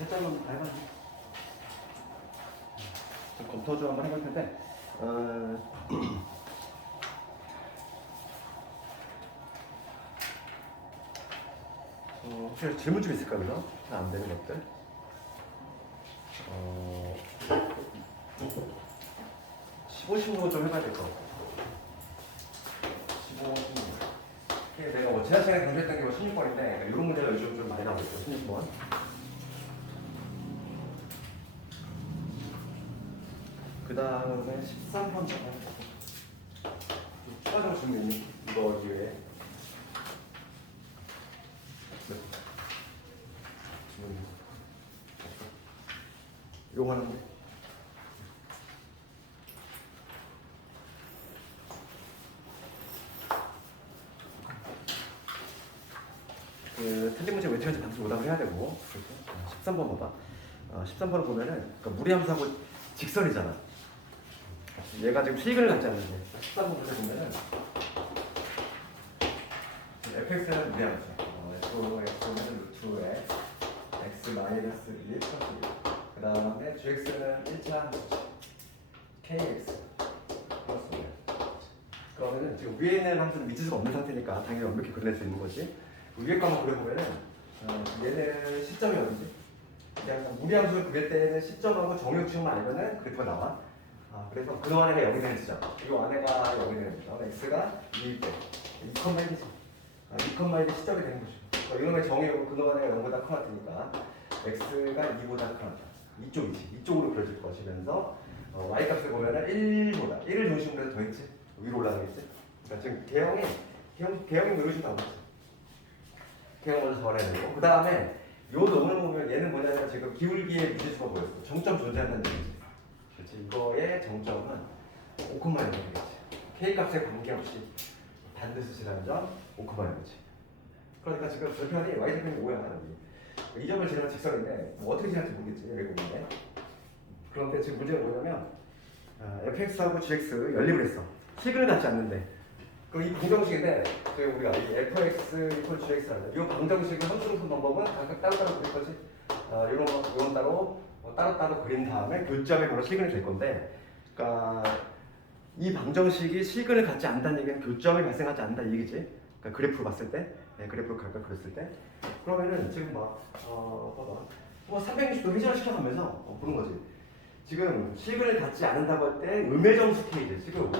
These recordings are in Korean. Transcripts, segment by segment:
채점을 한번 해봐요. 검토 좀 한번 해볼 텐데, 혹시 질문 좀 있을까, 그죠? 안 되는 것들? 15, 15 좀 해봐야 될 것 같아. 15, 16. 내가 뭐 지난 시간에 강조했던 게 뭐 16번인데, 이런 문제가 요즘 좀 많이 나오고 있어요, 16번. 그 다음에 13번 추가적으로 질문 있니? 이거 이외에. 이거 하는 거. 틀린 문제 왜 틀린지 반드시 오답을 해야 되고. 13번 봐봐. 13번을 보면은 그러니까 무리함수하고 직선이잖아. 얘가 지금 실근을 갖지 않는데 13번 보면은 fx는 무리함수. x는 루트에 x 마이너스 1 플러스 1. 그 다음에 gx는 1차 함수지. kx 플러스 1. 그러면은 지금 위에 있는 함수는 미지수가 없는 상태니까 당연히 완벽히 그려낼 수 있는 거지. 위에 거 한번 그려보면은 얘는 시점이 어디지? 그냥 무리함수를 그릴 때는 시점하고 정육축만 알면은 그래프가 나와. 그래서 그동안 애가 여기 되는 시점, 이 안에가 여기 되는 시점, x가 2일 때 2,1이지. 2,1이 시점이 되는 거죠. 이놈의 정의고 그동안 애가 0보다 커졌으니까 x가 2보다 커졌다. 이쪽이지. 이쪽으로 그려질 것이면서 y 값을 보면은 1보다 1을 중심으로 해서 더했지. 위로 올라가겠지. 그러니까 지금 개형이 누르시면 나오겠지. 개형 먼저 적어내야 되고 그 다음에 요 놈을 보면 얘는 뭐냐면 지금 기울기의 미지수가 보였어. 정점 존재한다는 얘기지. 그렇지. 이거의 정점은 5,1이 되겠지. k 값에 관계없이 반드시 지나는 점 5,1이지. 그러니까 지금 절편이 y절편이 5야. 이 점을 지나면 직선인데 뭐 어떻게 지날지 모르겠지. 외국인데. 그런데 지금 문제가 뭐냐면 fx하고 gx 연립을 했어. 식을 갖지 않는데. 그럼 이 방정식인데 우리가 이 fx equal gx라는 이 방정식을 함수로 푼 방법은 각각 따로따로 그릴 거지. 이런 따로 그린 다음에 교점에 바로 실근이 될 건데, 그러니까 이 방정식이 실근을 갖지 않는다는 얘기는 교점이 발생하지 않는다 이 얘기지. 그러니까 그래프로 봤을 때, 그래프를 각각 그렸을 때, 그러면은 지금 봐봐, 360도 회전을 시켜가면서 보는 거지. 지금 실근을 갖지 않는다고 할 때 음의 정수 k지. 지금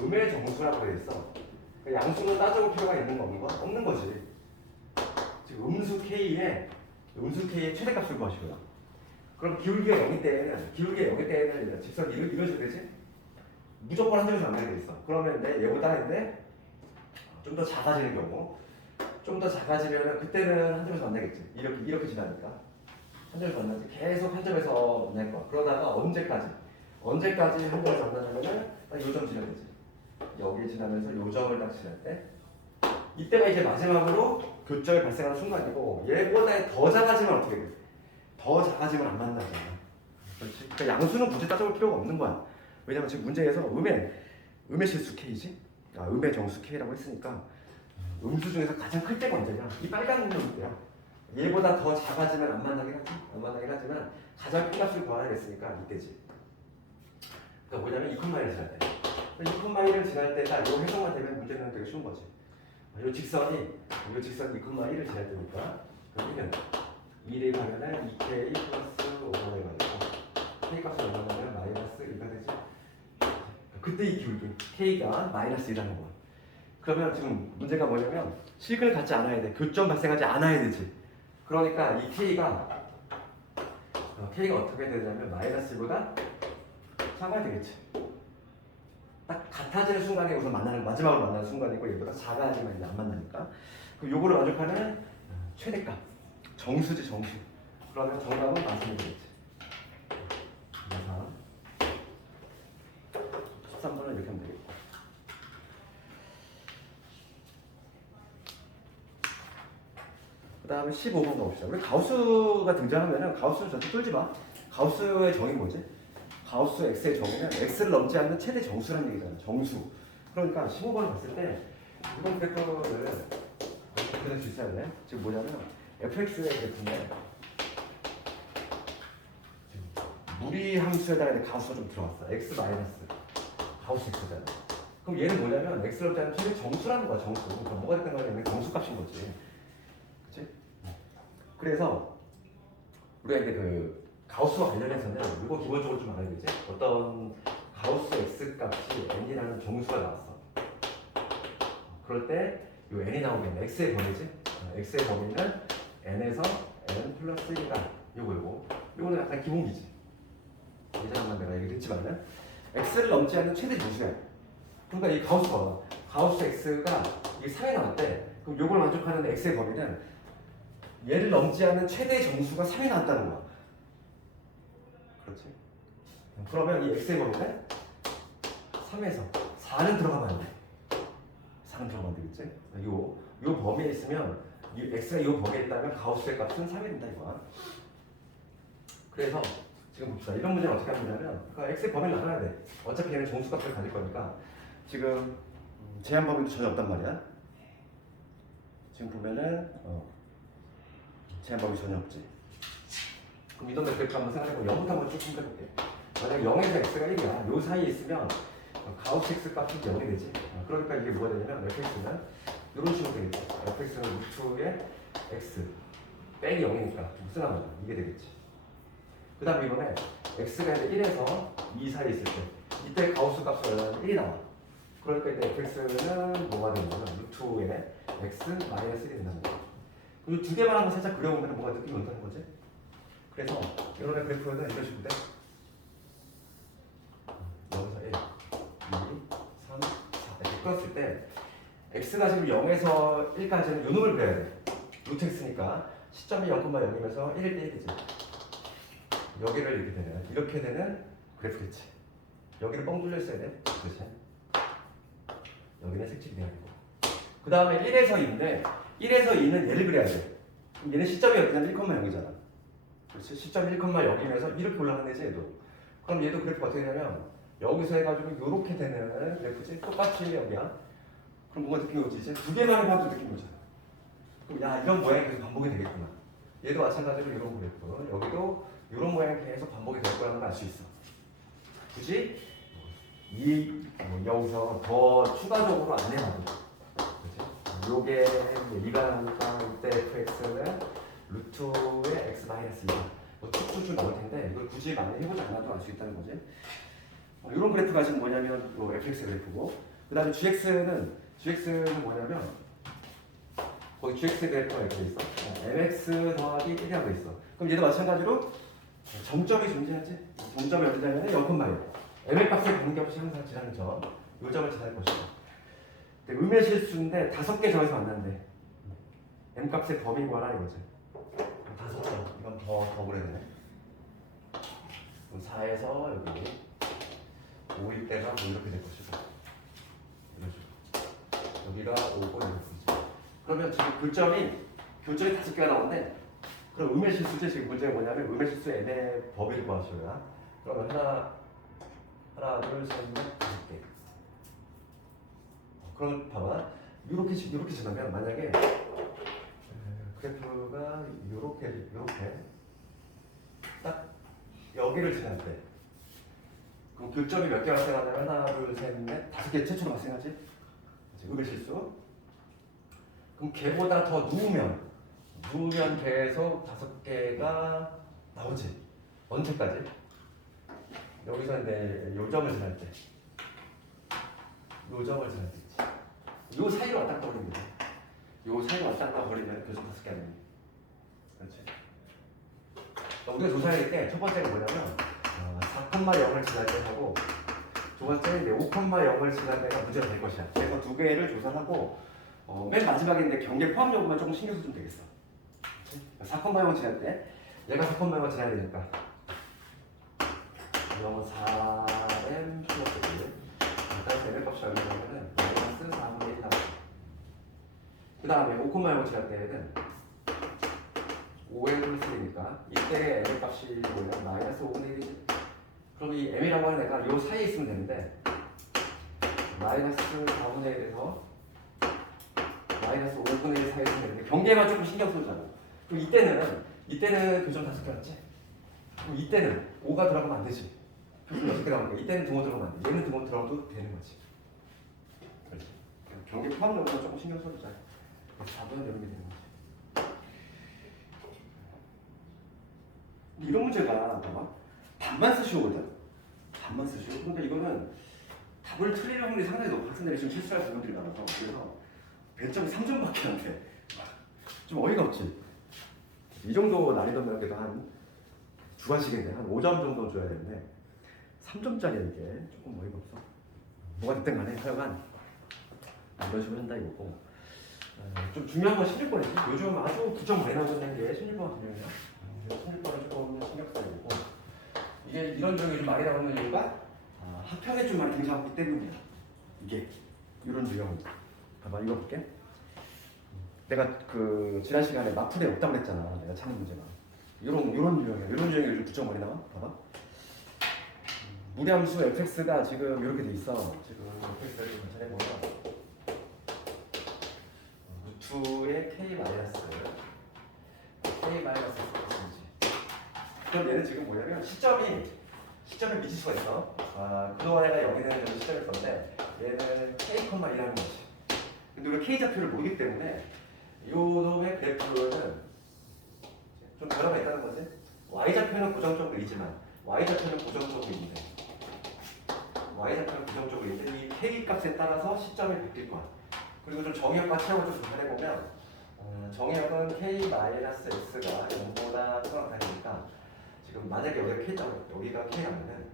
음의 정수라고 되어 있어. 그러니까 양수는 따져볼 필요가 있는 거 없는 거지. 지금 음수 k의 최대값을 구하시고요. 그럼 기울기가 0일 때에는 직선이 이런 식으로 되지? 무조건 한 점에서 만나게 돼 있어. 그러면 얘보다 좀 더 작아지는 경우, 좀 더 작아지면 그때는 한 점에서 만나겠지. 이렇게 지나니까 한 점에서 만나지. 계속 한 점에서 만날 거야. 그러다가 언제까지 한 점에서 만나냐면은 딱 요 점 지나면 되지. 여기 지나면서 요 점을 딱 지날 때, 이때가 이제 마지막으로 교점이 발생하는 순간이고, 얘보다 더 작아지면 어떻게 돼? 더 작아지면 안 만나잖아. 그렇지? 그러니까 양수는 굳이 따져볼 필요가 없는 거야. 왜냐면 지금 문제에서 음의 실수 k지? 음의 정수 k라고 했으니까 음수 중에서 가장 클 때가 언제냐? 이 빨간 놈인데요. 얘보다 더 작아지면 안 만나긴 하지만 가장 큰 값을 구하라 했으니까 이때지. 그러니까 뭐냐면 2,1을 지날 때. 2,1을 지날 때 딱 요 해석만 되면 문제는 되게 쉬운 거지. 요 직선이 2,1을 지날 때니까 그러면 2를 가면은 2k 플러스 5가 돼가지고 k 값을 얼마냐면 마이너스 2가 되지. 그때 이 기울기 k가 마이너스 2라는 거야. 그러면 지금 문제가 뭐냐면 실근을 갖지 않아야 돼. 교점 발생하지 않아야 되지. 그러니까 이 k가 어떻게 되냐면 마이너스 1보다 작아야 되겠지. 딱 같아지는 순간에 우선 마지막으로 만나는 순간이고, 얘보다 작아지면 이제 안 만나니까. 그럼 요거를 만족하는 최대값, 정수지 정수. 그러면 정답은 맞으면 되겠지. 13번은 이렇게 하면 되겠고. 그 다음에 15번 가봅시다. 우리 가우스가 등장하면은 가우스는 절대 뚫지 마. 가우스의 정의 뭐지? 가우스 x의 정의는 x를 넘지 않는 최대 정수라는 얘기잖아. 정수. 그러니까 15번을 봤을 때 이번 그래프를 그릴 수 있어야 돼. 지금 뭐냐면 fx의 그래프인데 무리함수에다가 이제 가우스가 좀 들어갔어. x 마이너스 가우스 x잖아. 그럼 얘는 뭐냐면 x를 없다는 최대 정수라는 거야. 정수. 그러니까 뭐가 됐든 간에 정수값인 거지. 그치? 그래서 우리가 이제 그 가우스와 관련해서는 이거 기본적으로 좀 알아야 되지. 어떤 가우스 x 값이 n이라는 정수가 나왔어. 그럴 때 이 n이 나오겠네. x의 범위지. x의 범위는 n에서 n 플러스 1이다. 요거. 요거는 약간 기본기지. 예전에 내가 얘기했지만은 x를 넘지 않는 최대 정수야. 그러니까 이 가우스가 가우스 x가 이게 3에 나왔대. 그럼 요걸 만족하는 x의 범위는 얘를 넘지 않는 최대 정수가 3에 나왔다는 거야. 그렇지? 그러면 이 x의 범위는 3에서 4는 들어가면 안 돼. 4는 들어가면 되겠지? 요 범위에 있으면 이 x가 이 범위에 있다면 가우스의 값은 3이 된다 이거야. 그래서 지금 봅시다. 이런 문제는 어떻게 하냐면 그러니까 x의 범위를 나눠야 돼. 어차피 얘는 정수값을 가질 거니까 지금 제한 범위도 전혀 없단 말이야. 지금 보면은 제한 범위 전혀 없지. 그럼 이런 데그래프 한번 생각해보고 0부터 한번 쭉 생각해볼게. 만약 0에서 x가 1이야. 요 사이에 있으면 가우스 x 값이 0이 되지. 그러니까 이게 뭐가 되냐면 fx는 이런 식으로 되겠지. fx는 루트의 x 빼기 0이니까 쓰나 보자. 이게 되겠지. 그 다음에 이번에 x가 이제 1에서 2 사이에 있을 때 이때 가우스 값이 얼마나 1이 나와. 그러니까 이제 fx는 뭐가 되냐면 루트의 x 마이너스 1이 된다는 거야. 이 두 개만 한번 살짝 그려보면 뭔가 느낌이 온다는 거지. 그래서 이런 그래프는 이런 식으로 돼. 여기서 1, 2, 3, 4 이렇게 끌었을 때 x가 지금 0에서 1까지는 요 놈을 그려야 돼. 루트 x니까 시점이 0,0이면서 1일 때 1이지. 여기를 이렇게 되는 그래프겠지. 여기를 뻥 뚫려 있어야 돼. 그렇지? 여기는 색칠이 돼야 되고. 그 다음에 1에서 2인데 1에서 2는 얘를 그려야 돼. 그럼 얘는 시점이 어디냐면 1,0이잖아. 그렇지? 시점 1,0이면서 이렇게 올라가는 데지 얘도. 그럼 얘도 그래프가 어떻게 되냐면 여기서 해가지고 이렇게 되는 그래프지. 똑같이 여기야. 그럼 뭔가 느낌이 오지? 이제 두 개만 해봐도 느낌이 오잖아. 그럼 야 이런 모양이 계속 반복이 되겠구나. 얘도 마찬가지로 이런 그래프. 여기도 이런 모양이 계속 반복이 될 거라는 걸 알 수 있어. 굳이 여기서 더 추가적으로 안 해놔도. 그렇지? 요게 이가 나오니까 이때 fx는 루트의 x 마이너스 2. 뭐 쭉쭉쭉 나올 텐데 이걸 굳이 많이 해보지 않아도 알 수 있다는 거지. 이런 그래프가 지금 뭐냐면 요 fx 그래프고, 그 다음에 gx는 뭐냐면 거기 gx 그래프가 이렇게 있어. mx 더하기 1이라고 있어. 그럼 얘도 마찬가지로 정점이 존재하지. 정점이 어디냐면 0,1. m의 값에 관계없이 항상 지나는 점. 요 점을 지날 것이다. 음의 실수인데 5개 점에서 만난대. m 값의 범위 구하라 이거지. 5점. 이건 더 그래야 되네. 4에서 여기 5일 때가 뭐 이렇게 될 것이다. 이런 식으로. 여기가 5고 이렇게 되지. 그러면 지금 교점이 5개가 나오는데, 그럼 음의 실수제 지금 문제가 뭐냐면 음의 실수 n의 범위를 구하셔야. 그러면 하나, 둘, 셋, 넷, 5개. 그럼 봐봐. 이렇게 지나면 만약에 그래프가 이렇게 딱 여기를 지날 때, 그럼 교점이 몇 개가 발생하냐면 하나, 둘, 셋, 넷, 5개 최초로 발생하지. 음의 실수. 그럼 걔보다 더 누우면 계속 5개가 나오지. 언제까지? 여기서 이제 요점을 지날 때. 요점을 지날 때 있지. 요 사이로 왔다 갔다 버리면 돼. 요 사이로 왔다 갔다 버리면 계속 5개 안 돼. 그렇지. 우리가 조사해야 될 게 첫 번째가 뭐냐면 4,0을 지날 때 하고, 두 번째는 이제 5,0을 지날 때가 문제가 될 것이야. 그래서 두 개를 조사하고 맨 마지막에 이제 경계 포함 여부만 조금 신경 써주면 되겠어. 4,0을 지날 때 얘가 4,0을 지나야 되니까 0은 4m 플러스 1. 일단 m 값이 얼마냐면은 마이너스 4분의 1이 나와. 그 다음에 5,0을 지날 때는 5의 플러스 1이니까 이때 m 값이 뭐냐? 마이너스 5분의 1이지. 그럼 이 m이라고 하는 애가 요 사이에 있으면 되는데 마이너스 4분의 1에서 마이너스 5분의 1 사이에 있으면 되는데 경계만 조금 신경 써주잖아. 그럼 이때는 교점 5개 맞지? 그럼 이때는 5가 들어가면 안 되지. 표준이 어떻게 나오는 거야? 이때는 등호 들어가면 안 돼. 얘는 등호 들어가도 되는 거지. 그렇지. 경계 포함 넣어서 조금 신경 써주자. 답은 이런 게 되는 거지. 이런 문제가 봐봐. 답만 쓰시오거든. 답만 쓰시오. 그러니까 이거는 답을 틀릴 확률이 상당히 높아. 학생들이 지금 실수할 부분들이 많아서 그래서 배점이 3점밖에 안 돼. 좀 어이가 없지. 이 정도 난이도면 그래도 한 주관식인데 한 5점 정도 줘야 되는데 3점짜리 이게 조금 어이가 없어. 뭐가 됐든 간에 하여간 이런 식으로 한다 이거고. 좀 중요한 건 16번이지. 요즘 아주 9점 많이 나오는 게 16번 같은 경우에요. 16번은 조금 신경 써야 되고. 이게 이런 적이 좀 많이 나오는 이유가 합평에 좀 많이 등장하기 때문이야. 이게 이런 유형. 봐봐 이거 볼게. 내가 그 지난 시간에 마풀에 없다고 그랬잖아. 내가 찾는 문제가. 이런 유형이야. 이런 유형이 요즘 9점 많이 나와. 봐봐. 무리함수 fx가 지금 이렇게 돼 있어. 지금 fx를 좀 전해보면 루트의 k 마이너스 x인지. 그럼 얘는 지금 뭐냐면 시점이 미지수가 있어. 그동안 얘가 여기는 시점이 있었는데 얘는 k,1하는 거지. 근데 우리가 k 좌표를 모르기 때문에 이 놈의 그래프는 좀 변화가 있다는 거지. y 좌표는 고정적으로 있지만 y 좌표는 고정적으로 있는데 y 좌표는 고정적으로 있는데 이 k 값에 따라서 시점이 바뀔 거야. 그리고 좀 정의역과 체험을 좀 해보면 정의역은 k-x가 0보다 크거나 다르니까 지금 만약에 여기가 k라면은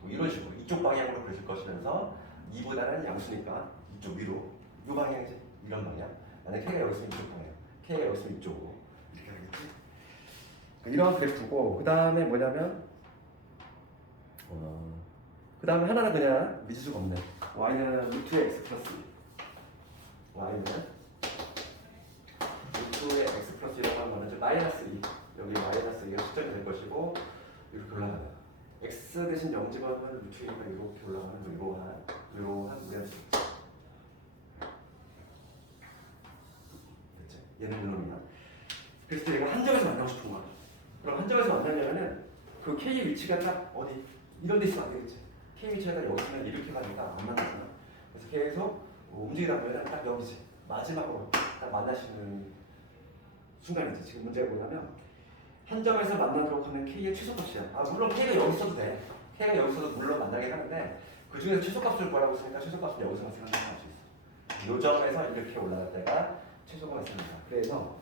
뭐 이런 식으로 이쪽 방향으로 그려질 것이면서 2보다는 양수니까 이쪽 위로 이 방향이지 이런 방향. 만약 k가 여기 있으면 이쪽 방향, k가 여기 있으면 이쪽으로 이렇게 하겠지. 이런 그래프고 그 다음에 뭐냐면 그 다음에 하나는 그냥 미지수가 없네. y는 루트의 x 플러스 y는 루트의 x 플러스 1이라고 하는 거는 마이너스 2 여기 마이너스 2가 시점이 될 것이고 이렇게 올라가요. x 대신 0 집어넣으면 루트 2가 이렇게 올라가는 이러한 무리함수. 됐지? 얘는 이놈이야. 그래서 얘가 한 점에서 만나고 싶은 거야. 그럼 한 점에서 만나려면은 그 k의 위치가 딱 어디 이런 데 있으면 안 되겠지. k 위치가 여기 있으면 이렇게 가니까 안 만나잖아. 그래서 계속 움직이다 보면 딱 여기지. 마지막으로 딱 만나시는 순간이지. 지금 문제가 뭐냐면 한 점에서 만나도록 하는 k의 최소값이야. 물론 k가 여기 있어도 돼. k가 여기 있어도 물론 만나긴 하는데 그 중에서 최소값을 구하라고 했으니까 최소값은 여기서 생각할 수 있어. 요 점에서 이렇게 올라갈 때가 최소가 있습니다. 그래서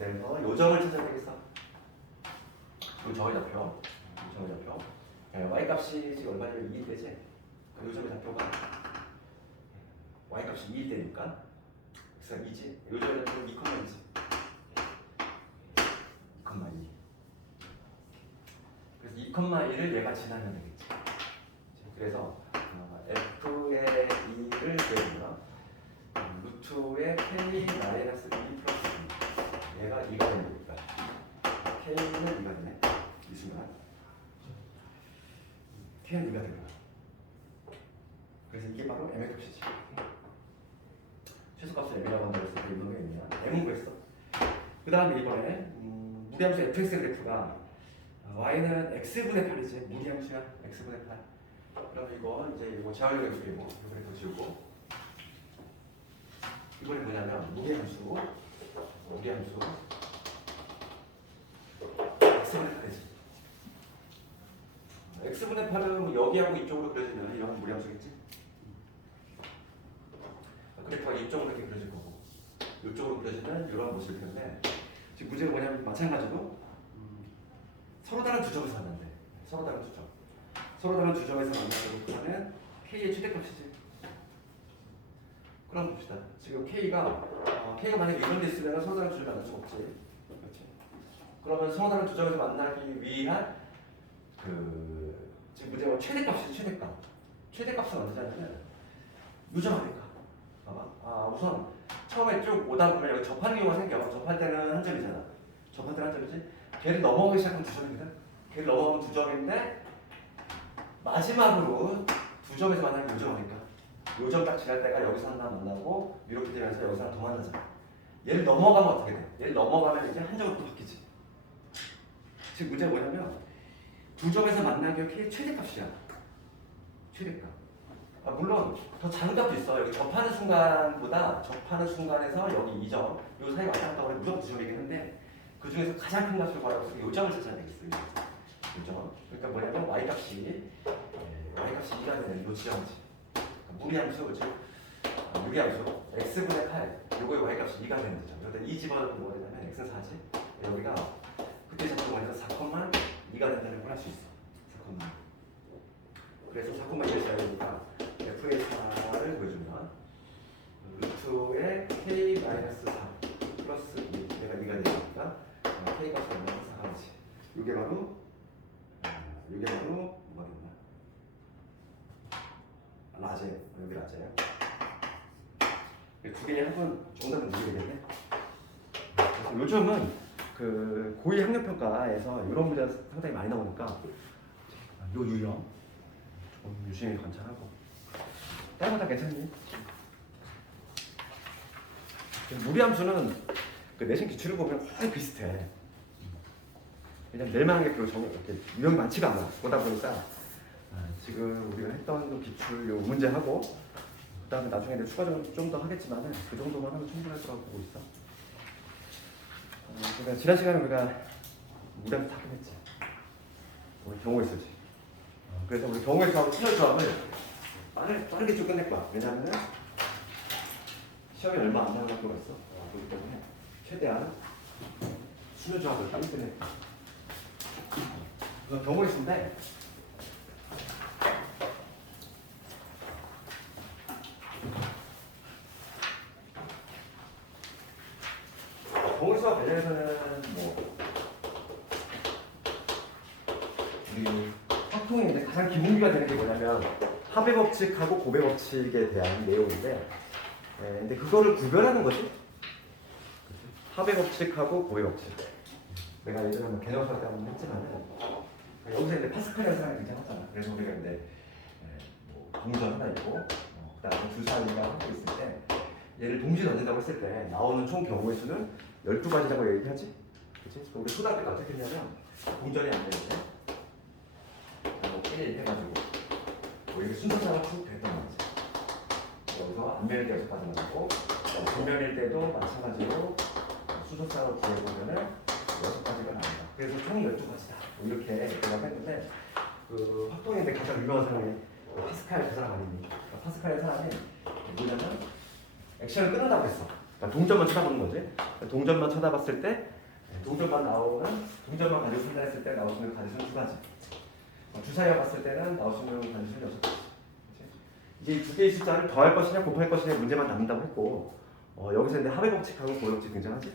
요 점을 찾아야 되겠어. 요 점의 좌표. y 값이 지금 얼마냐면 2일 때지. 요 점의 좌표가 y 값이 2일 때니까 그래서 2지. 요 점의 좌표는 2,2지. 2,2. 그래서 2,1을 얘가 지나면 되겠지. 그래서 f의 2를 구해보면 루트의 k-2 플러스 2 얘가 2가 되는 거니까 k는 2가 되네. 이 순간 k는 2가 되는 거야. 그래서 이게 바로 m의 값이지. 최소값을 m이라고 한다고 했을 때 이런 게 있냐? m은 구했어. 그 다음에 이번에 무리함수 fx 그래프가 y는 x분의 8이지. 무리함수야. x분의 8. 그럼 이거 이제 이거 제한력 그래프이고 이 그래프 지우고 이번에 뭐냐면 무리함수 x분의 8이지. x분의 8은 여기하고 이쪽으로 그려지면 이런 무리함수겠지. 그래프가 이쪽으로 이렇게 그려질 거고 이쪽으로 그려지면 이런 모습일 텐데 지금 문제가 뭐냐면 마찬가지로 서로 다른 두 점에서 만난대. 서로 다른 두 점에서 만나도록 하는 k의 최대값이지. 그럼 봅시다. 지금 k가 만약에 이런 데 있으면 서로 다른 두 점을 만날 수 없지. 그렇지. 그러면 서로 다른 두 점에서 만나기 위한 지금 문제가 최대값이지. 최대값을 만들자면 요점 아닐까? 봐봐. 우선 처음에 쭉 오다 보면 여기 접하는 경우가 생겨. 접할 때는 한 점이잖아. 접할 때는 한 점이지. 걔를 넘어가기 시작하면 두 점이거든. 걔를 넘어가면 두 점인데 마지막으로 두 점에서 만나는 게 요점 아닐까? 요점 딱 지날 때가 여기서 하나 만나고 이렇게 되면서 여기서 하나 더 만나잖아. 얘를 넘어가면 어떻게 돼? 얘를 넘어가면 이제 한 점으로 또 바뀌지. 즉 문제가 뭐냐면 두 점에서 만나기가 K의 최대값이야. 최대값. 물론 더 작은 값도 있어. 여기 접하는 순간에서 여기 2점, 요 사이 왔다 갔다 하면 무조건 2점이긴 한데 그 중에서 가장 큰 값을 구하라고 해서 요점을 찾아야 되겠어요. 요점. 그러니까 뭐냐면 y값이 2가 되는 요 지점이지. 그러니까 무리함수, 즉 무리함수 x분의 8, 요거의 y값이 2가 되는 거죠. 그런데 이 집어넣으면 뭐가 되냐면 x는 4지. 여기가 그때 잡던 거에서 4,2가 된다는 걸 할 수 있어. 4,2. 그래서 4,2를 써야 되니까 f의 4를 보여주면 루트의 k-4 플러스 2, 얘가 2가 되니까 k가 4가 되지. 이게 바로 뭐가 됐나? 라제, 여기 라제야. 두 개의 합은 정답은 이게 되겠네. 그래서 요즘은 그 고위 학력평가에서 이런 문제가 상당히 많이 나오니까 요 유형 좀 유심히 관찰하고. 다른 거 다 괜찮니? 무리함수는 그 내신 기출을 보면 거의 비슷해. 왜냐면 낼만한 게 별로 이렇게 유형이 많지가 않아. 그러다 보니까 지금 우리가 했던 그 기출 요 문제하고 그다음에 나중에 이제 추가적으로 좀 더 하겠지만은 그 정도만 하면 충분할 거라고 보고 있어. 그러니까 지난 시간에 우리가 무리함수 다 끝냈지. 우리 경우의 수지. 그래서 우리 경우의 수하고 순열 조합을 빠르게 쭉 끝낼 거야. 왜냐하면 시험이 얼마 안 남았다고 했어. 그렇기 때문에 최대한 순열 조합을 빨리 끝낼 거야. 그래서 경우의 수인데 경우의 수와 관련해서는 뭐 우리 확통인데 가장 기본기가 되는 게 뭐냐면 합의 법칙하고 고배 법칙에 대한 내용인데, 근데 그거를 구별하는 거지. 합의 법칙하고 고배 법칙. 내가 예전에 한번 개념 수업 때 한번 했지만은 여기서 이제 파스칼이라는 사람이 등장하잖아. 그래서 우리가 이제 뭐 동전 하나 있고, 그다음에 주사위가 하고 있을 때 얘를 동시에 던진다고 했을 때 나오는 총 경우의 수는 12가지라고 얘기하지. 그렇지? 우리 초등학교 때 어떻게 했냐면 동전이 안 되는데 1 해가지고 이렇게 순서차가 쭉 됐던 거지. 여기서 안면일 때 6가지 나오고 뒷면일 때도 마찬가지로 순서차로 구해보면은 6가지가 나온다. 그래서 총 12가지다. 이렇게 대답했는데 그 확동인데 가장 유명한 사람이 파스칼 그 사람 아닙니까? 파스칼의 사람이 뭐냐면 액션을 끊으라고 했어. 그러니까 동전만 쳐다보는 거지. 동전만 쳐다봤을 때 동전만 가지고 판단했을 때 나오시는 가지수는 2가지. 주사위와 봤을 때는 나오시는 가지수는 6가지. 이제 두 개의 숫자를 더할 것이냐 곱할 것이냐 문제만 남는다고 했고, 여기서 이제 합의 법칙하고 고의 법칙 등장하지.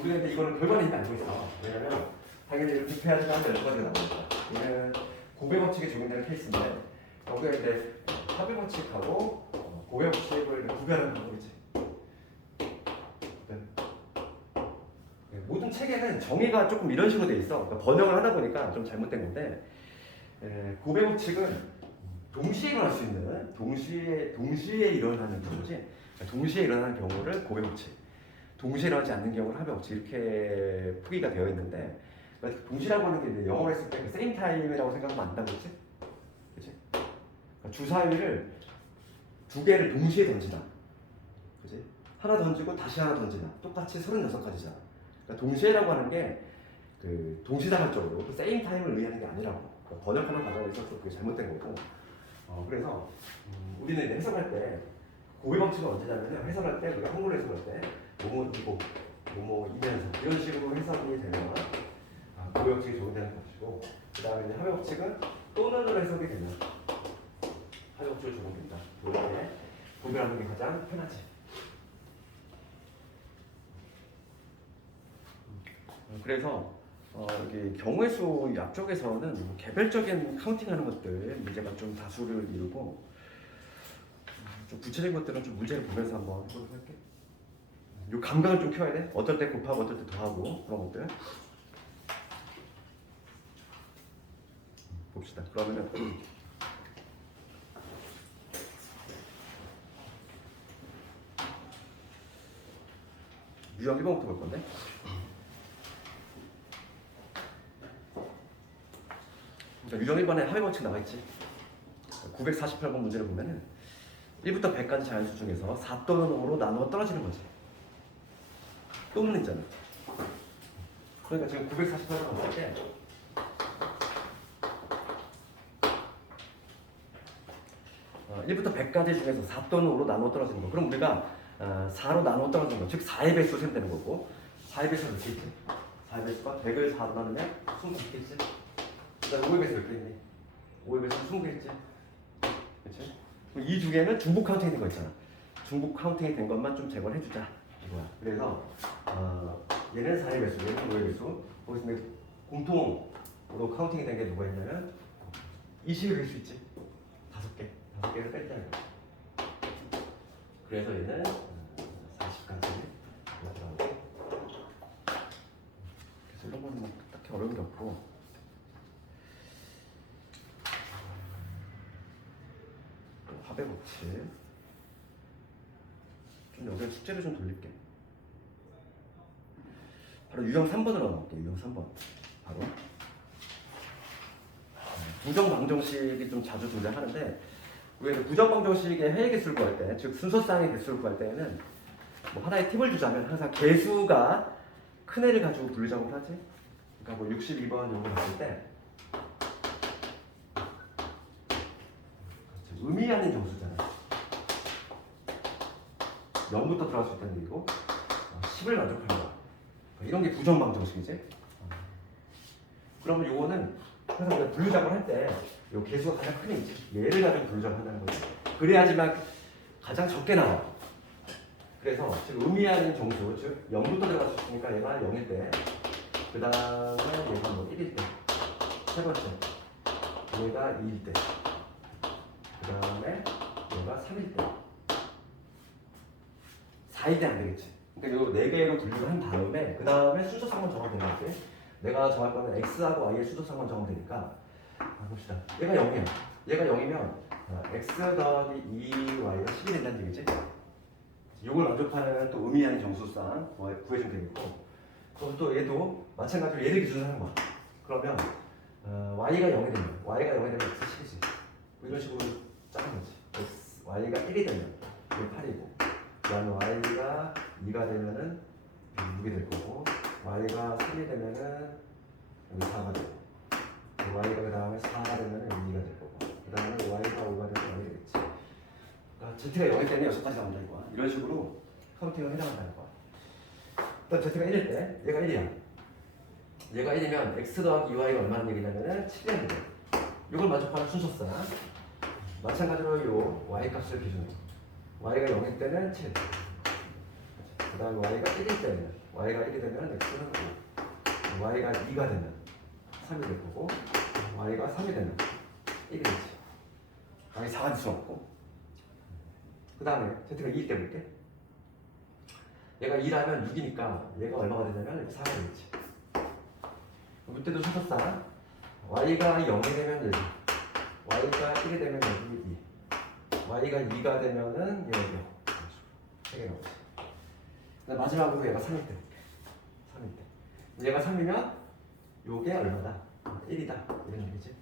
우리가 이제 이거는 결과는 이미 알고 있어. 왜냐면 당연히 이렇게 곱해야지만 하면 6가지가 나오니까. 얘는 고의 법칙에 적용되는 케이스인데 여기에 이제 합의 법칙하고 고의 법칙을 구별하는 방법이지. 모든 책에는 정의가 조금 이런 식으로 돼 있어. 그러니까 번역을 하다 보니까 좀 잘못된 건데, 고배 법칙은 동시에 일어날 수 있는 동시에 일어나는 경우지. 그러니까 동시에 일어나는 경우를 고배 법칙, 동시에 일어나지 않는 경우를 합의 법칙 이렇게 풀이가 되어 있는데, 그러니까 동시라고 하는 게 이제 영어로 했을 때 same time이라고 생각하면 안 된다고 했지, 그렇지? 그러니까 주사위를 2개를 동시에 던지나, 그렇지? 하나 던지고 다시 하나 던지나, 똑같이 36가지잖아. 그러니까 동시에라고 하는 게 그 동시다발적으로 그 same time을 의미하는 게 아니라고. 그러니까 번역하는 과정에 있어서 그게 잘못된 거고. 그래서 우리는 이제 해석할 때 고의 법칙은 언제냐면 해석할 때 우리가 한글로 해석할 때 뭐뭐이고 뭐뭐이면서 이런 식으로 해석이 되면 고의 법칙이 적용되는 것이고, 그 다음에 이제 합의 법칙은 또는으로 해석이 되면 합의 법칙이 적용된다. 이렇게 구별하는 게 가장 편하지. 그래서 여기 경우의 수 앞쪽에서는 개별적인 카운팅하는 것들 문제가 좀 다수를 이루고, 좀 구체적인 것들은 좀 문제를 보면서 한번 해보도록 할게. 요 감각을 좀 키워야 돼. 어떨 때 곱하고 어떨 때 더하고 그런 것들 봅시다. 그러면은 유형 1번부터 볼 건데, 유형 1번에 합의 법칙 나와 있지. 948번 문제를 보면은 1부터 100까지 자연수 중에서 4 또는 5로 나누어 떨어지는 거지. 또 묻는 있잖아. 그러니까 지금 948번 봤을 때 1부터 100까지 중에서 4 또는 5로 나누어 떨어지는 거. 그럼 우리가 4로 나누어 떨어지는 거. 즉 4의 배수 세면 되는 거고 4의 배수는 몇 개 있지? 4의 배수가 100을 4로 나누면 20개 있지? 그 다음에 5의 배수 몇 개 있니? 5의 배수는 20개 있지? 그치? 이 두 개는 중복 카운팅이 된 거 있잖아. 중복 카운팅이 된 것만 좀 제거를 해주자. 이거야. 그래서 얘는 4의 배수, 얘는 5의 배수. 거기서 공통으로 카운팅이 된 게 누가 있냐면 20의 배수 있지? 5개를 뺐다 이거. 그래서 얘는 40까지 올라가고. 그래서 이런 거는 뭐 딱히 어려운 게 없고. 합의 법칙. 좀 여기 숙제를 좀 돌릴게. 바로 유형 3번으로 나올게. 유형 3번. 바로 부정방정식이 좀 자주 등장하는데. 우리가 부정방정식의 해의 개수를 구할 때, 즉 순서쌍의 개수를 구할 때에는 뭐 하나의 팁을 주자면 항상 개수가 큰 애를 가지고 분류작업을 하지. 그러니까 뭐 62번 이런 거 봤을 때 의미 아닌 정수잖아. 0부터 들어갈 수 있다는 얘기고 10을 만족하는 거야. 이런 게 부정방정식이지. 그러면 요거는 항상 우리가 분류작업을 할 때 요 개수가 가장 큰 애지. 얘를 가지고 분류작업을 한다는 거지. 그래야지만 가장 적게 나와. 그래서 지금 의미 아닌 정수, 즉 0부터 들어갈 수 있으니까 얘가 0일 때, 그 다음에 얘가 뭐 1일 때, 세 번째 얘가 2일 때, 그 다음에 얘가 3일 때, 4일 때 안 되겠지. 그러니까 요 4개로 분류를 한 다음에 그 다음에 순서상만 정하면 되는 거지. 내가 정할 거는 x하고 y의 순서상만 정하면 되니까. 봅시다. 얘가 0이야. 얘가 0이면 x 더하기 2y가 10이 된다는 얘기지. 이걸 만족하는 또 의미 아닌 정수쌍 구해주면 되겠고, 그럼 또 얘도 마찬가지로 얘를 기준으로 하는 거야. 그러면 y가 0이 되면 y가 0이 되면 x 10이지. 이런 식으로 짜는 거지. y가 1이 되면 이게 8이고, 그 다음에 y가 2가 되면은 6이 될 거고, y가 3이 되면은 여기 4가 되고, y가 그 다음에 4가 되면 2가 될 거고, 그 다음에 y가 5가 되면 0이 되겠지. 그러니까 z가 0일 때는 6가지 나온다 이거야. 이런 식으로 카운팅을 해나간다는 거야. 일단 z가 1일 때 얘가 1이야. 얘가 1이면 x 더하기 2y가 얼마나 얘기냐면은 7이 돼. 이걸 만족하는 순서상. 마찬가지로 요 y 값을 기준으로 y가 0일 때는 7. 그 다음에 y가 1일 때는 y가 1이 되면 x는 5. y가 2가 되면 3이 될 거고, y가 3이 되면 1이 되지. y이 4가 될 수 없고. 그 다음에 z가 2일 때 볼게. 얘가 2라면 6이니까 얘가 얼마가 되냐면 4가 되겠지. 이때도 순서상 y가 0이 되면 여기, y가 1이 되면 여기 2, y가 2가 되면은 여기 3개 나오지. 마지막으로 얘가 3일 때 볼게. 3일 때 얘가 3이면 요게 얼마다? 1이다 이런 얘기지.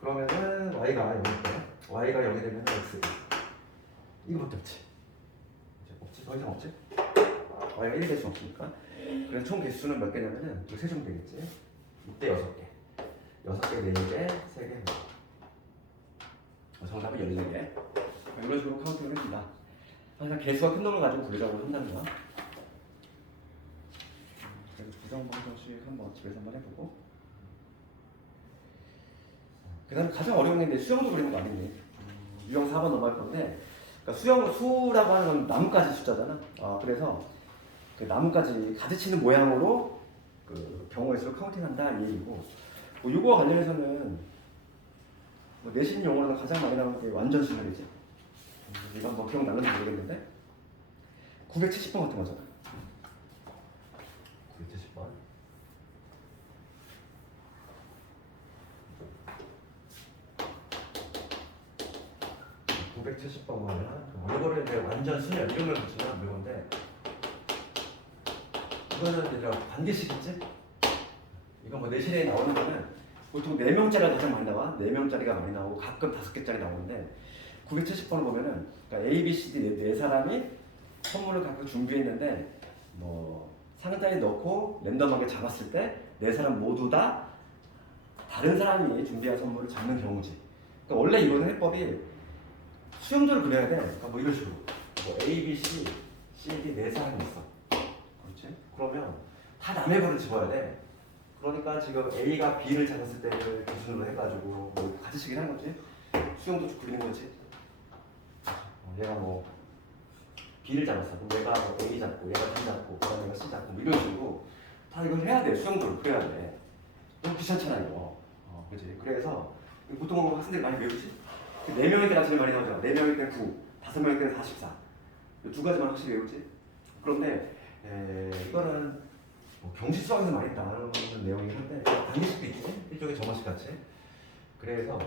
그러면은 y가 0일 때 y가 0이 되면 x 이거밖에 없지. 없지? 더 이상 없지? y가 1이 될 수 없으니까. 그래서 총 개수는 몇 개냐면은 또 세주면 되겠지. 이때 6개, 6개, 4개, 3개. 정답은 14개. 이런 식으로 카운팅을 해준다. 항상 개수가 큰 놈을 가지고 분류작업을 한다는 거야. 그래서 부정방정식 한번 집에서 한번 해보고. 그 다음에 가장 어려운 게 수형도 그리는 거 아니니? 유형 4번 넘어갈 건데, 그러니까 수라고 하는 건 나뭇가지 숫자잖아. 그래서 그 나뭇가지 가지치는 모양으로 그 경우의 수를 카운팅한다 이 얘기고, 뭐 이거와 관련해서는 뭐 내신 용어로 가장 많이 나오는 게 완전수열이지. 이거 뭐 기억나는지 모르겠는데 970번 같은 거잖아. 970번. 보면 이거를 이제 완전 순열 이런 걸 붙이면 물건데, 이거는 이제 반기식이지. 이건 뭐 내신에 나오는 거는 보통 4명짜리가 가장 많이 나와. 4명짜리가 많이 나오고 가끔 5개짜리 나오는데 970번을 보면은 그러니까 A, B, C, D 네 사람이 선물을 각각 준비했는데 뭐 상자에 넣고 랜덤하게 잡았을 때 네 사람 모두 다 다른 사람이 준비한 선물을 잡는 경우지. 그러니까 원래 이거는 해법이 수영도를 그려야 돼. 그러니까 뭐 이런 식으로 뭐 A, B, C, C, D 네 사람이 있어. 그렇지? 그러면 다 남의 거를 집어야 돼. 그러니까 지금 A가 B를 잡았을 때를 기준으로 해가지고 뭐 같이 치긴 하는 거지. 수영도 쭉 그리는 거지. 얘가 뭐 B를 잡았어. 그럼 얘가 뭐 A 잡고, 얘가 B 잡고, 그다음에 얘가 C 잡고 뭐 이런 식으로 다 이걸 해야 돼. 수영도를 그려야 돼. 너무 귀찮잖아 이거. 그렇지. 그래서 보통 학생들이 많이 외우지. 4명일 때가 제일 많이 나오잖아. 4명일 때 9, 5명일 때는 44. 두 가지만 확실히 외우지. 그런데 이거는 뭐 경시 수학에서 많이 나오는 내용이긴 한데 단계식도 있지. 일종의 점화식 같이. 그래서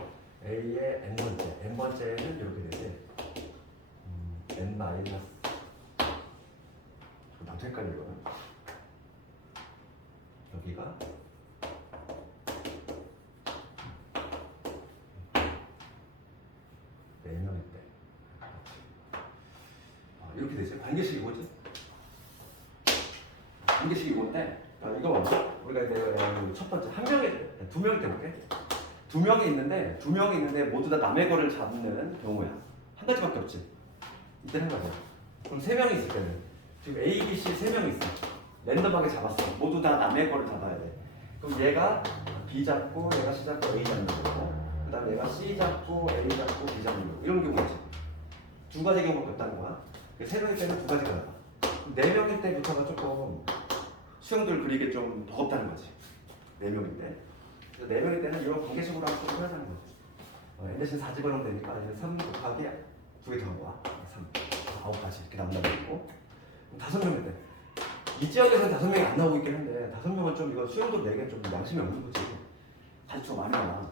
A의 n번째, n번째는 이렇게 되지. n 마이너스. 나도 헷갈려 이거는. 여기가 이렇게 되지. 관계식이 뭐지? 관계식이 뭔데? 이거 우리가 이제 첫 번째 한 명이 2명일 때 볼게. 2명이 있는데 모두 다 남의 거를 잡는 경우야. 한 가지밖에 없지. 이때 한 가지야. 그럼 3명이 있을 때는 지금 A, B, C 3명이 있어. 랜덤하게 잡았어. 모두 다 남의 거를 잡아야 돼. 그럼 얘가 B 잡고 얘가 C 잡고 A 잡는 거고, 그다음에 얘가 C 잡고 A 잡고 B 잡는 거. 이런 경우지. 두 가지 경우가 없다는 거야. 3명일 때는 두 가지가 나와. 4명일 때부터가 조금 수영들 그리기 좀 버겁다는 거지. 4명일 때. 그래서 4명일 때는 이런 관계식으로 하면 좀 편하다는 거지. n 대신 4 집어넣으면 되니까 이제 3 곱하기 2개 더한 거야. 3. 9까지 이렇게 나온다는 거고. 5명일 때. 이 지역에서는 5명이 안 나오고 있긴 한데 5명은 좀 이거 수영도 내기엔 좀 양심이 없는 거지. 가지수가 많이 나와.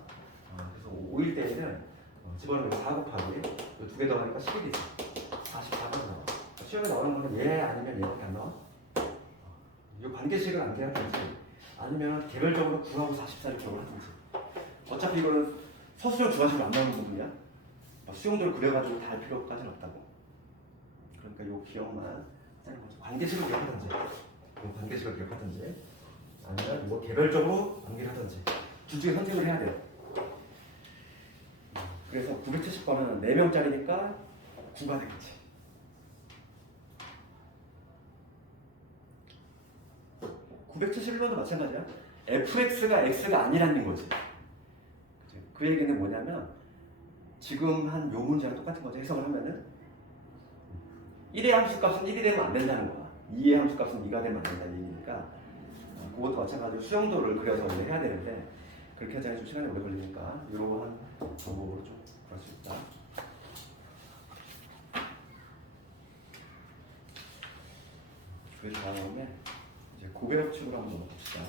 그래서 5일 때는 집어넣으면 4 곱하기 2개 더하니까 11이 있어. 44까지 나와. 시험에 나오는 거는 얘 아니면 얘밖에 안 나와. 이 관계식을 안 계약하든지 아니면 개별적으로 9하고 44를 기억을 하든지. 어차피 이거는 서술형 두 가지로 안 나오는 부분이야. 수용도를 그려가지고 다 할 필요까지는 없다고. 그러니까 이 기억만 관계식을 기억하든지 관계식을 기억하든지 아니면 뭐 개별적으로 관계를 하든지 둘 중에 선택을 해야 돼요. 그래서 970번은 4명짜리니까 9가 되겠지. 971번도 마찬가지야. fx가 x가 아니라는 거지. 그 얘기는 뭐냐면 지금 한 요 문제랑 똑같은 거지. 해석을 하면은 1의 함수값은 1이 되면 안 된다는 거야. 2의 함수값은 2가 되면 안 된다는 얘기니까 그것도 마찬가지로 수영도를 그려서 원래 해야 되는데 그렇게 하자니 좀 시간이 오래 걸리니까 이러한 방법으로 좀 그럴 수 있다. 그 다음에 이제 고배역칙으로 한번 넘어봅시다.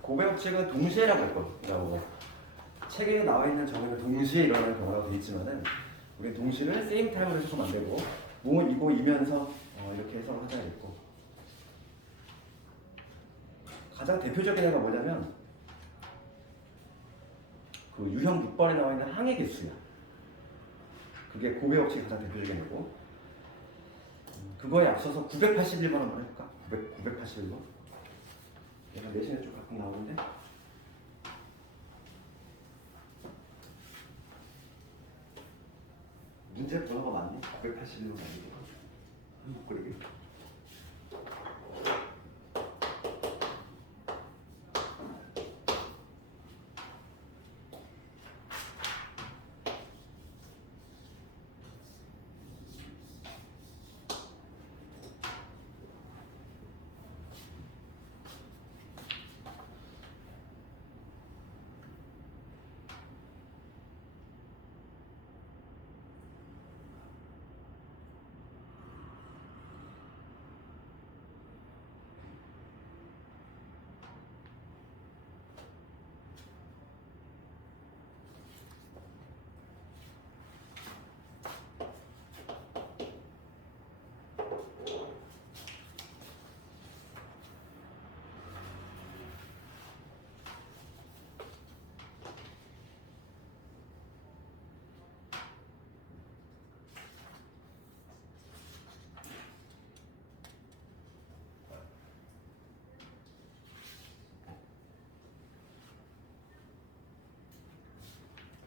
고배역칙은 동시에라고 했거든. 그러니까 뭐 책에 나와 있는 정의는 동시에 일어나는 경우라고 되어 있지만은 우리 동시를 same time으로 해주면 안 되고 뭐 이거 이면서 이렇게 해석을 하자겠고 가장 대표적인 애가 뭐냐면 그 유형 6번에 나와 있는 항의 개수야. 그게 고배역칙이 가장 대표적인 애고 그거에 앞서서 981번 한번 해볼까? 981번 얘가 내신에 좀 가끔 나오는데 문제 번호가 맞니? 981번 아니고 못 그리게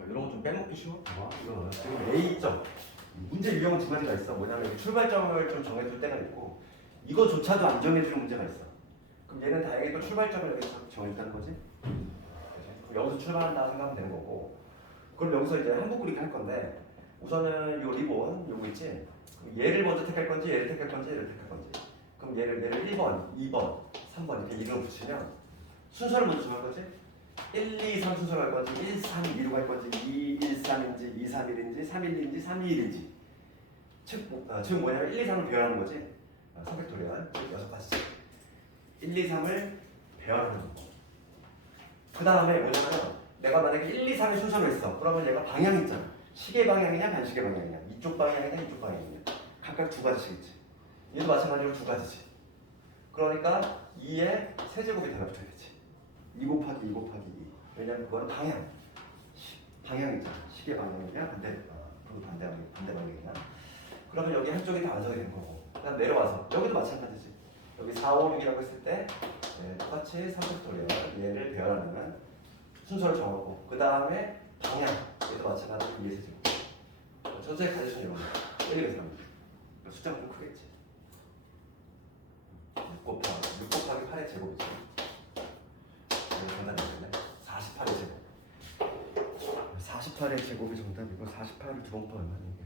이런 거 좀 빼먹기 쉬워. 이거 지금 A점 문제 유형은 두 가지가 있어. 뭐냐면 여기 출발점을 좀 정해줄 때가 있고 이거조차도 안 정해주는 문제가 있어. 그럼 얘는 다행히 또 출발점을 여기 정했다는 거지. 그럼 여기서 출발한다 생각하면 되는 거고. 그럼 여기서 이제 한복 그리기 할 건데 우선은 요 리본 요거 있지. 그럼 얘를 먼저 택할 건지 얘를 택할 건지 얘를 택할 건지. 그럼 얘를 1번, 2번, 3번 이렇게 이름을 붙이면 순서를 먼저 정할 거지. 1, 2, 3 순서로 갈 건지 1, 3, 2로 갈 건지 2, 1, 3인지 2, 3, 1인지 3, 1인지 3, 2, 1인지 즉 뭐냐면 1, 2, 3을 배열하는 거지. 선택토리알 6가지지. 1, 2, 3을 배열하는 거. 그 다음에 뭐냐면 내가 만약에 1, 2, 3의 순서로 했어. 그러면 얘가 방향 있잖아. 시계 방향이냐 반시계 방향이냐 이쪽 방향이냐 이쪽 방향이냐 각각 두 가지씩이지. 얘도 마찬가지로 두 가지지. 그러니까 2에 세제곱이 달라붙어야 되지. 2 곱하기 2 곱하기 2. 왜냐면 그거는 방향 있잖아. 시계 방향이냐 반대 방향이냐. 그러면 여기 한쪽이 다 완성이 된 거고. 그다음 내려와서 여기도 마찬가지지. 여기 4, 5, 6이라고 했을 때 똑같이 3팩토리얼 얘를 배열하는 순서를 정하고 그 다음에 방향 얘도 마찬가지로 2의 세제곱. 전체 가지수는 이런 거. 1, 2, 3. 숫자가 좀 크겠지. 6 곱하기 8의 제곱이지. 정답이겠네. 48의 제곱. 48의 제곱이 정답이고 48을 두 번 더하면 이게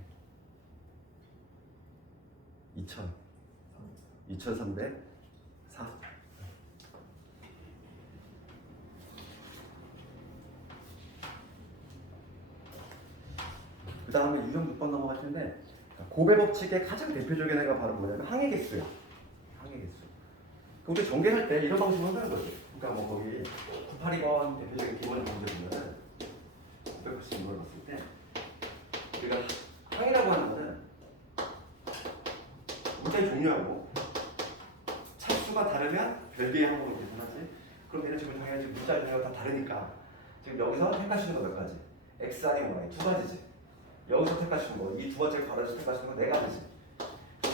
2304. 그 다음에 유형 6번 넘어갈 텐데 고배 법칙의 가장 대표적인 애가 바로 뭐냐면 항해 개수야. 항해 개수. 우리 전개할 때 이런 방식으로 한다는 거지. 그러니까 뭐 거기 982번 대표적인 기본 문제 보면은 980번 봤을 때 우리가 항이라고 하는 거는 문제 종류하고 차수가 다르면 별개의 항목을 계산하지. 그럼 얘는 지금 당연히 문자 종류가 다 다르니까 지금 여기서 택하시는 거 몇 가지? X 아니면 Y 두 가지지. 여기서 택하시는 거 이 두 번째 가로에서 택하시는 거 네 가지지.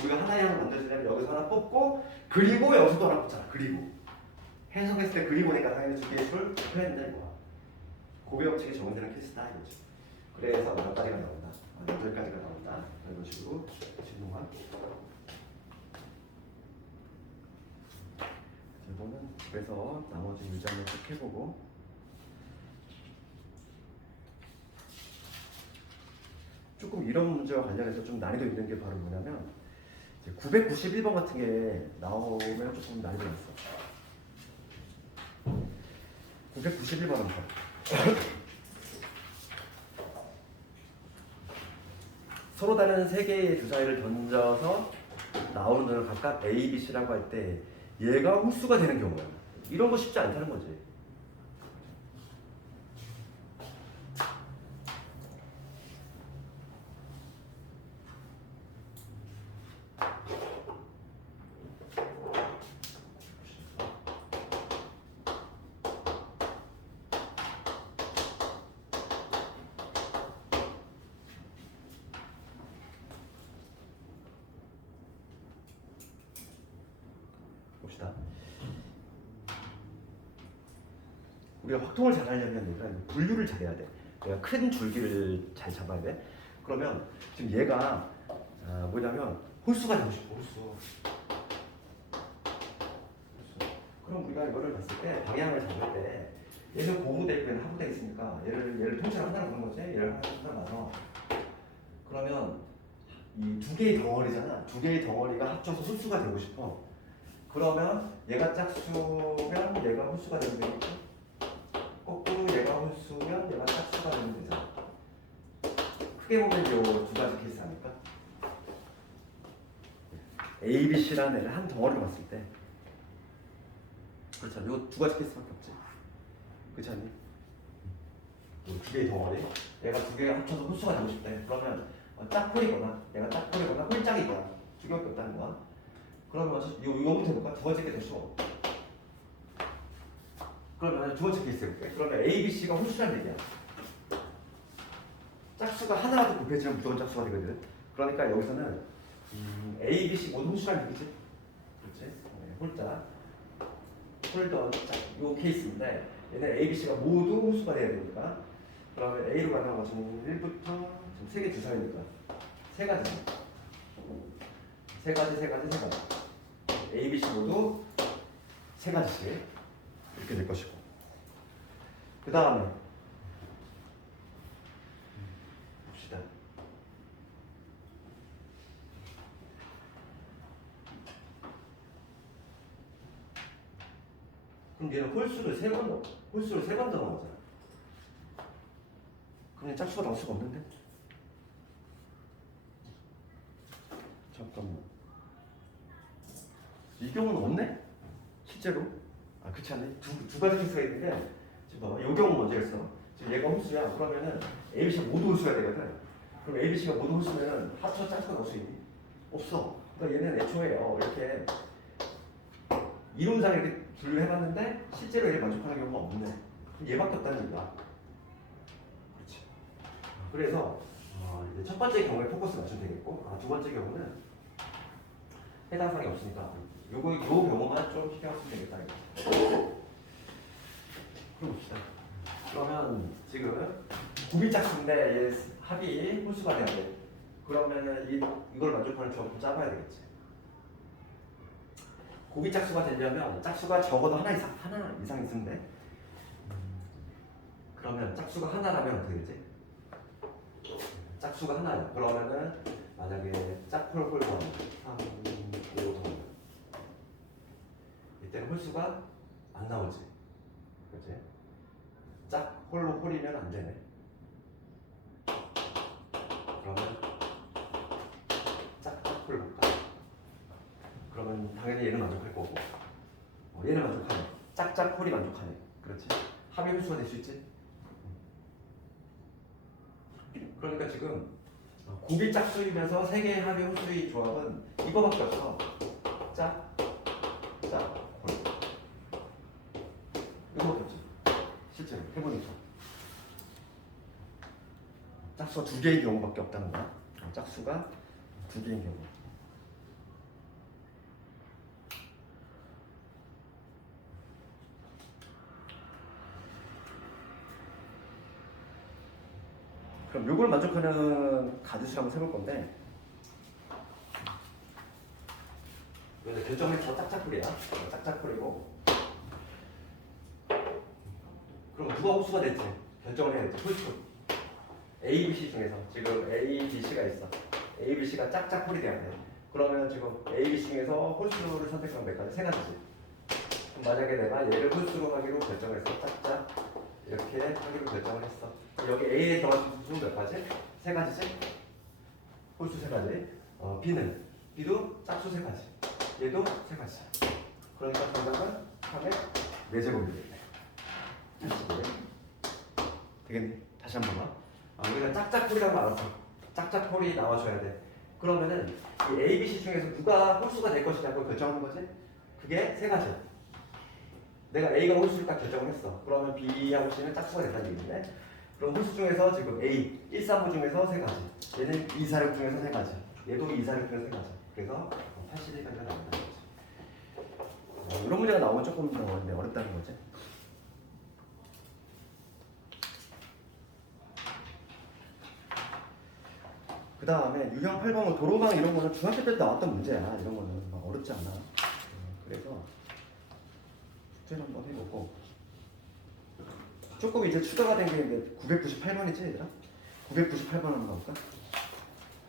우리가 하나의 항을 만들어주려면 여기서 하나 뽑고 그리고 여기서 또 하나 뽑잖아. 그리고 해석했을 때 그리고니까 당연히 두 개의 수를 곱해야 된다 이거야. 고배 법칙이 적용되는 케이스다 이거지. 그래서 몇 가지가 나온다. 8가지가 나온다. 이런 식으로 질문만. 이거는 집에서 나머지 유지 한번 쭉 해보고 조금 이런 문제와 관련해서 좀 난이도 있는 게 바로 뭐냐면 991번 같은 게 나오면 조금 난이도 있어. 991번은 서로 다른 세 개의 주사위를 던져서 나오는 걸 각각 A, B, C라고 할 때 얘가 홀수가 되는 경우야. 이런 거 쉽지 않다는 거지. 봅시다. 우리가 확통을 잘 하려면 일단 분류를 잘해야 돼. 내가 큰 줄기를 잘 잡아야 돼. 그러면 지금 얘가 뭐냐면 홀수가 되고 싶어. 홀수. 그럼 우리가 이거를 봤을 때 방향을 잡을 때 얘는 고무돼 있고 얘는 하부돼 있으니까 얘를 통째로 한다는 그런 거지. 얘를 하나 놔서 그러면 이 두 개의 덩어리잖아. 두 개의 덩어리가 합쳐서 홀수가 되고 싶어. 그러면 얘가 짝수면 얘가 홀수가 되면 되겠고 거꾸로 얘가 홀수면 얘가 짝수가 되면 되잖아. 크게 보면 요 두 가지 케이스 아닐까? A, B, C라는 애를 한 덩어리로 봤을 때 그렇죠. 요 두 가지 케이스밖에 없지. 그렇지 않니? 두 개의 덩어리 얘가 두 개가 합쳐서 홀수가 되고 싶대. 그러면 짝풀이거나 얘가 짝풀이거나 홀짝이거나 두 개밖에 없다는 거야. 그러면 요거부터 해볼까? 두 번째 게 더 쉬워. 그러면 두 번째 케이스 해볼게. 그러면 A, B, C가 홀수란 얘기야. 짝수가 하나라도 곱해지면 무조건 짝수가 되거든. 그러니까 여기서는 A, B, C 모두 홀수란 얘기지. 그렇지? 홀자, 홀더, 짝, 요 케이스인데 얘는 A, B, C가 모두 홀수가 돼야 되니까 그러면 A로 가는 것은 1부터 지금 3개 주사위니까 3가지. 3가지. A, B, C 모두 3가지씩 이렇게 될 것이고. 그 다음에 봅시다. 그럼 얘는 홀수를 3번 더 넣었잖아. 그럼 짝수가 나올 수가 없는데? 잠깐만. 이 경우는 없네? 실제로? 아, 그렇지 않네. 두 가지 홀수가 있는데, 지금 봐봐. 이 경우 먼저 했어. 지금 얘가 홀수야. 그러면은 ABC가 모두 홀수가 되거든. 그럼 ABC가 모두 홀수면은 합쳐 짝수가 나올 수 있니? 없어. 그러니까 얘는 애초에 이렇게 이론상 이렇게 분류해봤는데 실제로 얘를 만족하는 경우가 없네. 그럼 얘밖에 없다는 얘기야. 그렇지. 그래서 이제 첫 번째 경우에 포커스 맞추면 되겠고, 두 번째 경우는 해당 사항이 없으니까 요 경우만 좀 신경 쓰면 되겠다. 이거. 그럼 봅시다. 그러면 지금 구비짝수인데 얘 합이 홀수가 돼야 돼. 그러면은 이걸 만족하는 조합을 짜봐야 되겠지. 고비짝수가 되려면 짝수가 적어도 하나 이상 있으면 돼. 그러면 짝수가 하나라면 어떻게 되지? 짝수가 하나야. 그러면은 만약에 짝홀홀 3, 5, 3 이때는 홀수가 안 나오지. 그렇지? 짝홀로 홀이면 안 되네. 그러면 짝홀 볼까? 그러면 당연히 얘는 만족할 거고, 얘는 만족하네. 짝짝홀이 만족하네. 그렇지? 합의 홀수가 될 수 있지? 그러니까 지금 고비 짝수이면서 3개의 합의 홀수의 조합은 이거밖에 없어. 짝, 홀. 이거밖에 없지. 실제로 해보니까 짝수가 2개의 경우밖에 없다는 거야. 짝수가 2개의 경우. 그럼 요걸 만족하는 가짓수를 한번 세볼 건데, 결정해서 짝짝풀이야. 짝짝풀이고. 그럼 누가 홀수가 될지 결정을 해야지. 홀수. A, B, C 중에서 지금 A, B, C가 있어. A, B, C가 짝짝풀이 돼야 돼. 그러면 지금 A, B, C 중에서 홀수를 선택하면 몇 가지? 3가지지. 그럼 만약에 내가 얘를 홀수로 하기로 결정을 했어. 짝짝. 이렇게 하기로 결정을 했어. 여기 A에 들어간 수는 몇 가지? 3가지지? 홀수 3가지. B도 짝수 3가지. 얘도 3가지. 그러니까 정답은 3의 4제곱이 되겠네. 되겠네. 다시 한번 봐. 우리가 짝짝폴이라고 알았어. 짝짝폴이 나와줘야 돼. 그러면은 이 A, B, C 중에서 누가 홀수가 될 것이냐고 결정하는 거지? 그게 3가지야. 내가 A가 홀수를 딱 결정을 했어. 그러면 B하고 C는 짝수가 된다는 얘기인데, 그럼 홀수 중에서 지금 A, 1, 3, 5 중에서 3가지. 얘는 2, 4, 6 중에서 3가지. 얘도 2, 4, 6 중에서 3가지. 그래서 81가지가 나온다는 거지. 이런 문제가 나오면 조금 더 어렵다는 거지. 그 다음에 유형 8번은 도로망 이런 거는 중학교 때 나왔던 문제야. 이런 거는 막 어렵지 않아. 그래서 숙제를 한번 해보고, 조금 이제 추가가 된 게 있는데 998번이지 얘들아? 998번 한번 가볼까?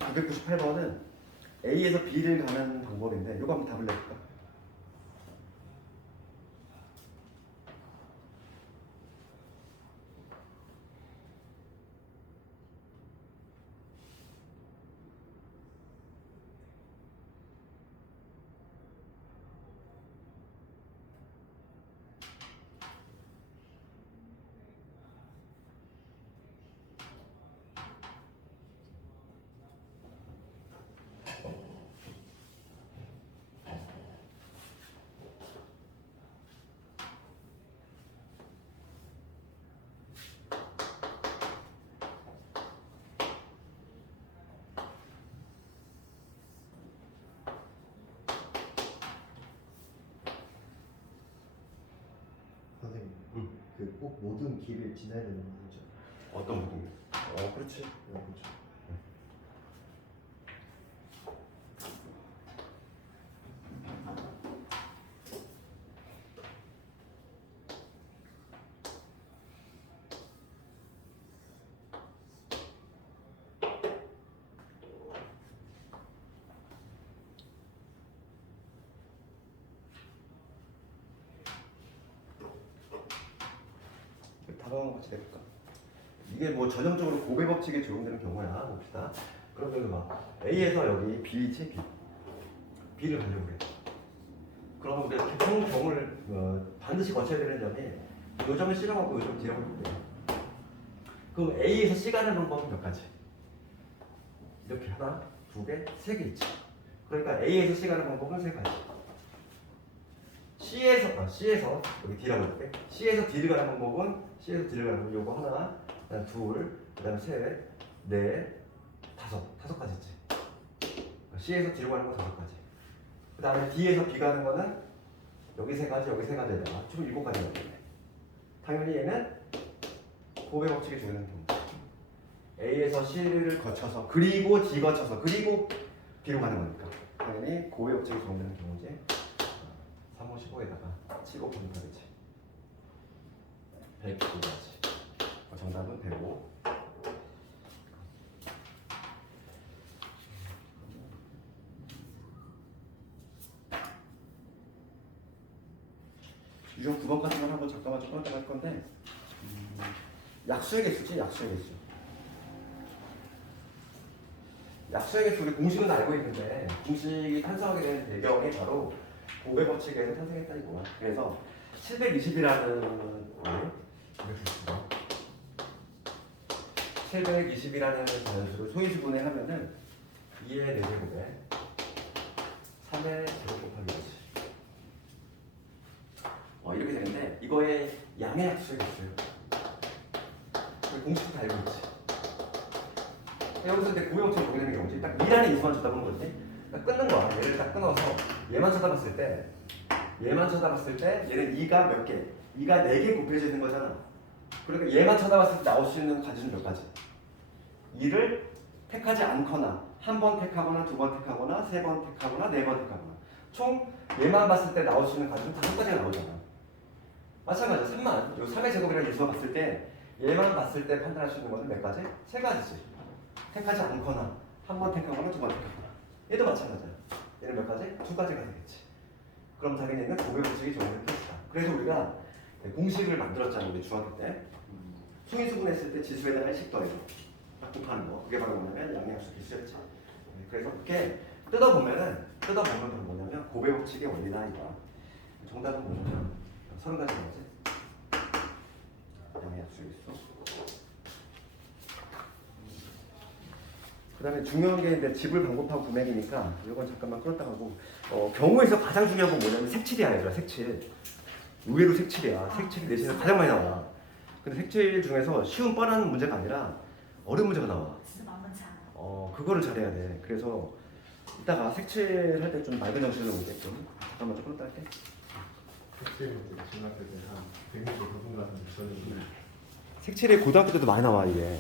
998번은 A에서 B를 가는 방법인데 이거 한번 답을 내볼까? 선생님, 응. 그 꼭 모든 길을 지나야 되는 거 아니죠? 어떤 부분? 그렇지. 그렇죠. 다가오는 같이 내볼까? 이게 뭐 전형적으로 고배 법칙에 적용되는 경우야 봅시다. 그러면 막 A에서 여기 B지 B. B를 가려고 그래. 그러면 우리가 기본 경우를 반드시 거쳐야 되는 점이 요 점을 C라고 하고 요 점을 D라고 하면 돼. 그럼 A에서 C 가는 방법은 몇 가지? 이렇게 하나, 두 개, 세 개 있지. 그러니까 A에서 C 가는 방법은 세 가지. C에서 여기 D라고 할게. C에서 D를 가는 방법은 C에서 D를 가는 방법 요거 하나, 그다음 둘, 그다음 셋, 넷, 다섯 가지 있지. C에서 D로 가는 거 다섯 가지. 그다음에 D에서 B 가는 거는 여기 세 가지, 여기 세 가지에다가 총 일곱 가지가 되네. 당연히 얘는 고배 법칙에 적용되는 경우. A에서 C를 거쳐서 그리고 D 거쳐서 그리고 B로 가는 거니까 당연히 고배 법칙에 적용되는 경우지. 355에다가 7 곱하면 되겠지. 115가지. 정답은 105. 유형 9번까지만 한번 잠깐만 조금 더 할 건데 약수의 개수지. 약수의 개수. 약수의 개수 우리 공식은 알고 있는데 공식이 탄생하게 된 배경이 바로 고배 법칙에서 탄생했다 이거야. 그래서 720이라는 720이라는 자연수를 소인수분해 하면은 2의 4제곱에 3의 제곱 곱하기 2지. 이렇게 되는데 이거의 양의 약수의 개수예요. 공식도 다 알고 있지. 여기서 이제 고배 법칙이 적용되는 경우지. 딱 2라는 인수만 쳐다보는 거지. 딱 끊는 거야. 얘를 딱 끊어서 얘만 쳐다봤을 때 얘는 2가 몇 개? 2가 4개 곱해지는 거잖아. 그러니까 얘만 쳐다봤을 때 나올 수 있는 가지는 몇 가지? 2를 택하지 않거나 한 번 택하거나 두 번 택하거나 세 번 택하거나 네 번 택하거나 총 얘만 봤을 때 나올 수 있는 가지는 5가지가 나오잖아. 마찬가지로 3만 요 3의 제곱이라는 인수가 봤을 때 얘만 봤을 때 판단할 수 있는 것은 몇 가지? 세 가지지. 택하지 않거나 한 번 택하거나 두 번 택하거나 얘도 마찬가지야. 얘는 몇 가지? 두 가지가 되겠지. 그럼 당연히 얘는 고배 법칙이 적용되는 케이스다. 그래서 우리가 공식을 만들었잖아 우리 중학교 때. 소인수분했을 때 지수에다가 1씩 더해서 딱 곱하는 거. 그게 바로 뭐냐면 양의약수 기수였지. 그래서 그렇게 뜯어보면 바로 뭐냐면 고배 법칙의 원리다 이거야. 정답은 뭐냐면 30가지 나오지. 양의약수 기수. 그 다음에 중요한 게 이제 지불 방법하고 구매기니까 이건 잠깐만 끌었다 가고 경우에서 가장 중요한 건 뭐냐면 색칠이야 얘들아. 색칠. 의외로 색칠이야. 색칠이 내신에 가장 많이 나와. 근데 색칠 중에서 쉬운 뻔한 문제가 아니라 어려운 문제가 나와. 진짜 만만치 않아. 그거를 잘해야 돼. 그래서 이따가 색칠할 때 좀 맑은 정신으로 오게끔 잠깐만 좀 끌었다 할게. 색칠은 중학교 때한 100m 부분 같은 데 저는 색칠이 고등학교 때도 많이 나와 이게.